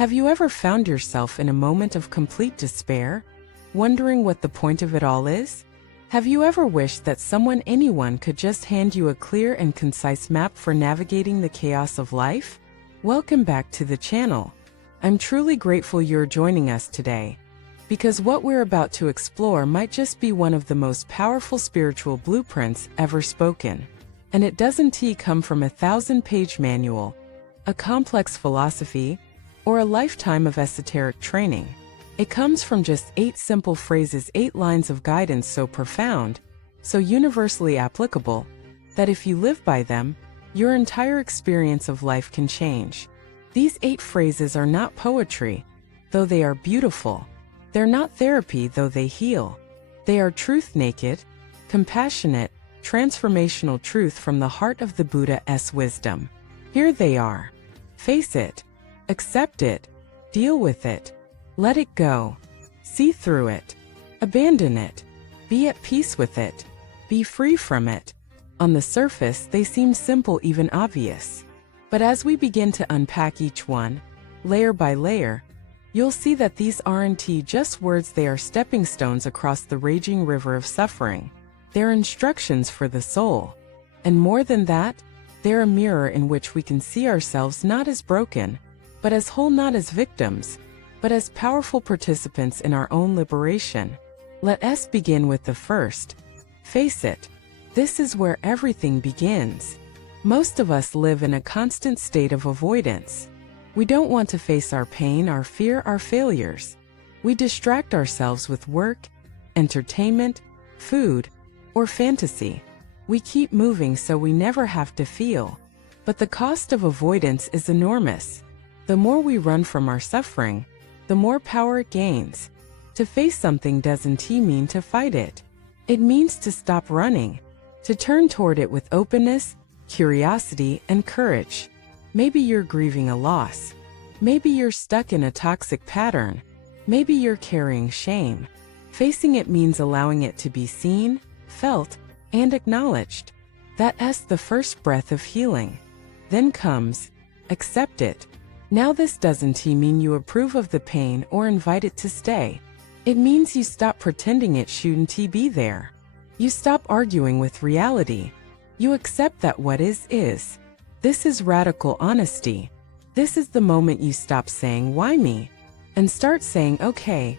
Have you ever found yourself in a moment of complete despair, wondering what the point of it all is? Have you ever wished that anyone could just hand you a clear and concise map for navigating the chaos of life? Welcome back to the channel. I'm truly grateful you're joining us today, because what we're about to explore might just be one of the most powerful spiritual blueprints ever spoken. And it doesn't come from a 1,000-page manual, a complex philosophy, or a lifetime of esoteric training. It comes from just 8 simple phrases, 8 lines of guidance so profound, so universally applicable, that if you live by them, your entire experience of life can change. These 8 phrases are not poetry, though they are beautiful. They're not therapy, though they heal. They are truth, naked, compassionate, transformational truth from the heart of the Buddha's wisdom. Here they are. Face it. Accept it. Deal with it. Let it go. See through it. Abandon it. Be at peace with it. Be free from it. On the surface, they seem simple, even obvious. But as we begin to unpack each one, layer by layer, you'll see that these aren't just words, they are stepping stones across the raging river of suffering. They're instructions for the soul. And more than that, they're a mirror in which we can see ourselves not as broken, but as whole, not as victims, but as powerful participants in our own liberation. Let us begin with the first. Face it. This is where everything begins. Most of us live in a constant state of avoidance. We don't want to face our pain, our fear, our failures. We distract ourselves with work, entertainment, food, or fantasy. We keep moving so we never have to feel. But the cost of avoidance is enormous. The more we run from our suffering, the more power it gains. To face something doesn't mean to fight it. It means to stop running, to turn toward it with openness, curiosity, and courage. Maybe you're grieving a loss. Maybe you're stuck in a toxic pattern. Maybe you're carrying shame. Facing it means allowing it to be seen, felt, and acknowledged. That's the first breath of healing. Then comes, accept it. Now this doesn't mean you approve of the pain or invite it to stay. It means you stop pretending it shouldn't be there. You stop arguing with reality. You accept that what is. This is radical honesty. This is the moment you stop saying, "Why me?" and start saying, "Okay,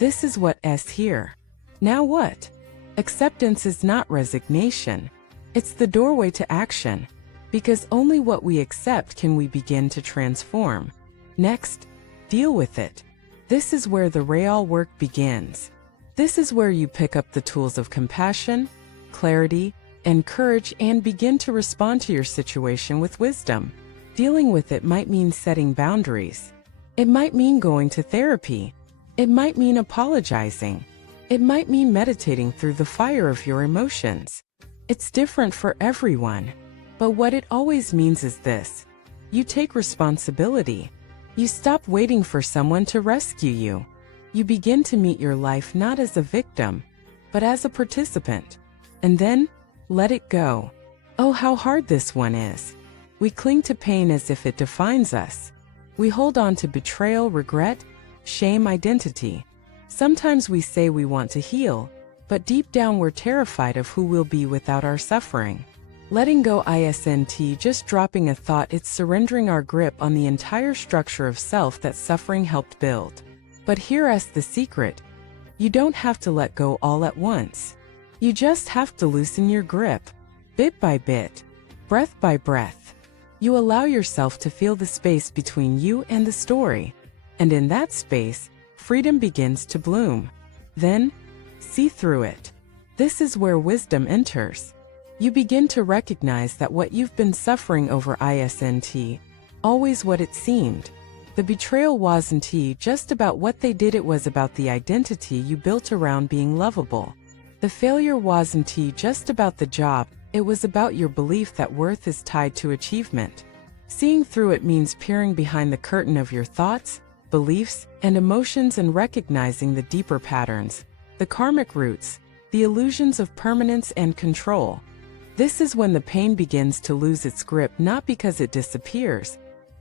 this is what's here. Now what?" Acceptance is not resignation. It's the doorway to action. Because only what we accept can we begin to transform. Next, deal with it. This is where the real work begins. This is where you pick up the tools of compassion, clarity, and courage and begin to respond to your situation with wisdom. Dealing with it might mean setting boundaries. It might mean going to therapy. It might mean apologizing. It might mean meditating through the fire of your emotions. It's different for everyone. But what it always means is this: you take responsibility. You stop waiting for someone to rescue you. You begin to meet your life not as a victim, but as a participant. And then, let it go. Oh, how hard this one is. We cling to pain as if it defines us. We hold on to betrayal, regret, shame, identity. Sometimes we say we want to heal, but deep down we're terrified of who we'll be without our suffering. Letting go isn't just dropping a thought, it's surrendering our grip on the entire structure of self that suffering helped build. But here's the secret. You don't have to let go all at once. You just have to loosen your grip, bit by bit, breath by breath. You allow yourself to feel the space between you and the story. And in that space, freedom begins to bloom. Then, see through it. This is where wisdom enters. You begin to recognize that what you've been suffering over isn't always what it seemed. The betrayal wasn't just about what they did, it was about the identity you built around being lovable. The failure wasn't just about the job, it was about your belief that worth is tied to achievement. Seeing through it means peering behind the curtain of your thoughts, beliefs, and emotions and recognizing the deeper patterns, the karmic roots, the illusions of permanence and control. This is when the pain begins to lose its grip, not because it disappears,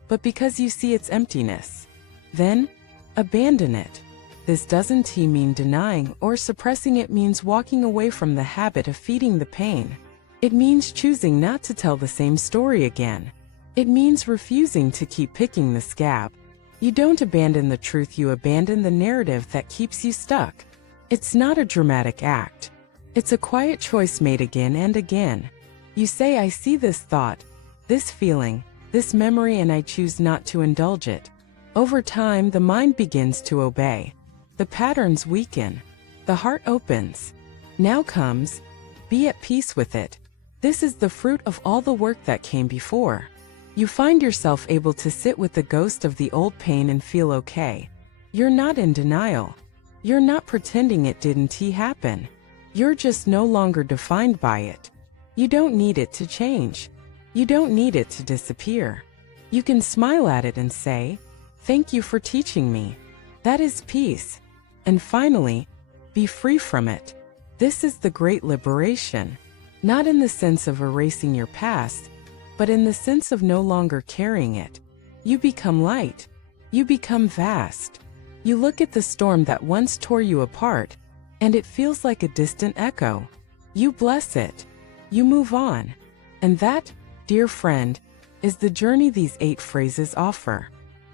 but because you see its emptiness. Then, abandon it. This doesn't mean denying or suppressing, it means walking away from the habit of feeding the pain. It means choosing not to tell the same story again. It means refusing to keep picking the scab. You don't abandon the truth, you abandon the narrative that keeps you stuck. It's not a dramatic act. It's a quiet choice made again and again. You say, I see this thought, this feeling, this memory, and I choose not to indulge it. Over time, the mind begins to obey. The patterns weaken. The heart opens. Now comes, be at peace with it. This is the fruit of all the work that came before. You find yourself able to sit with the ghost of the old pain and feel okay. You're not in denial. You're not pretending it didn't happen. You're just no longer defined by it. You don't need it to change. You don't need it to disappear. You can smile at it and say, thank you for teaching me. That is peace. And finally, be free from it. This is the great liberation. Not in the sense of erasing your past, but in the sense of no longer carrying it. You become light. You become vast. You look at the storm that once tore you apart, and it feels like a distant echo. You bless it. You move on. And that, dear friend, is the journey these 8 phrases offer.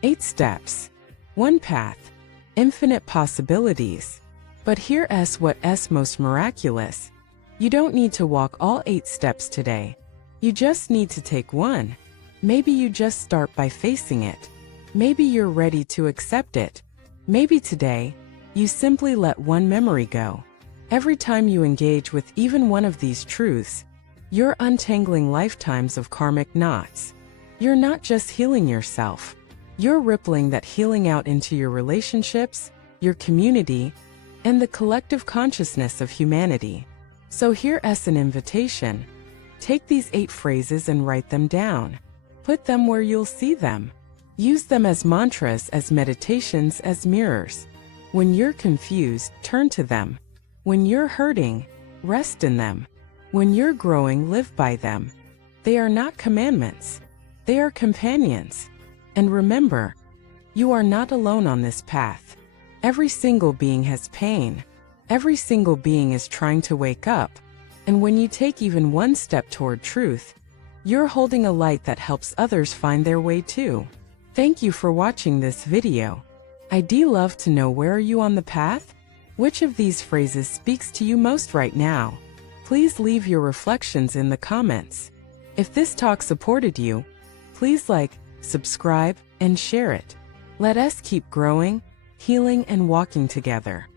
8 steps. 1 path. Infinite possibilities. But here's what's most miraculous. You don't need to walk all 8 steps today. You just need to take one. Maybe you just start by facing it. Maybe you're ready to accept it. Maybe today, you simply let one memory go. Every time you engage with even one of these truths, you're untangling lifetimes of karmic knots. You're not just healing yourself. You're rippling that healing out into your relationships, your community, and the collective consciousness of humanity. So here's an invitation. Take these 8 phrases and write them down. Put them where you'll see them. Use them as mantras, as meditations, as mirrors. When you're confused, turn to them. When you're hurting, rest in them. When you're growing, live by them. They are not commandments. They are companions. And remember, you are not alone on this path. Every single being has pain. Every single being is trying to wake up. And when you take even one step toward truth, you're holding a light that helps others find their way too. Thank you for watching this video. I'd love to know, where are you on the path? Which of these phrases speaks to you most right now? Please leave your reflections in the comments. If this talk supported you, please like, subscribe, and share it. Let us keep growing, healing, and walking together.